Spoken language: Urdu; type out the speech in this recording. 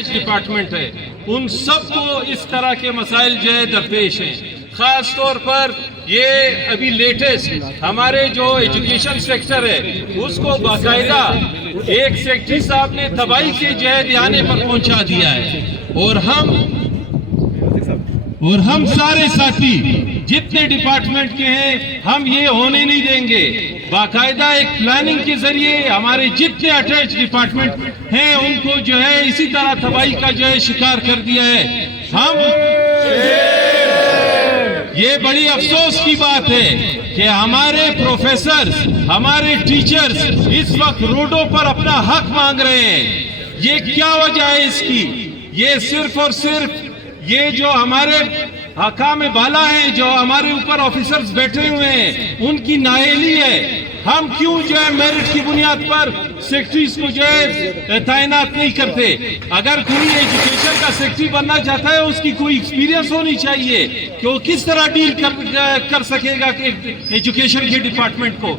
اٹیچ ڈپارٹمنٹ ہے ان سب کو اس طرح کے مسائل جو ہے درپیش ہیں. خاص طور پر یہ ابھی لیٹسٹ ہمارے جو ایجوکیشن سیکٹر ہے اس کو باقاعدہ ایک سیکٹری صاحب نے تباہی کے جو ہے دہانے پر پہنچا دیا ہے. اور ہم سارے ساتھی جتنے ڈپارٹمنٹ کے ہیں ہم یہ ہونے نہیں دیں گے. باقاعدہ ایک پلاننگ کے ذریعے ہمارے جتنے اٹیچ ڈپارٹمنٹ ہیں ان کو جو ہے اسی طرح تباہی کا جو ہے شکار کر دیا ہے. یہ بڑی افسوس کی بات ہے کہ ہمارے پروفیسرز ہمارے ٹیچرز اس وقت روڈوں پر اپنا حق مانگ رہے ہیں. یہ کیا وجہ ہے اس کی؟ یہ صرف اور صرف یہ جو ہمارے حکام بالا ہیں جو ہمارے اوپر آفیسرز بیٹھے ہوئے ہیں ان کی نااہلی ہے. ہم کیوں جو ہے میرٹ کی بنیاد پر سیکٹریز کو جو ہے تعینات نہیں کرتے؟ اگر کوئی ایجوکیشن کا سیکٹری بننا چاہتا ہے اس کی کوئی ایکسپیرینس ہونی چاہیے کہ وہ کس طرح ڈیل کر سکے گا کہ ایجوکیشن کے ڈپارٹمنٹ کو.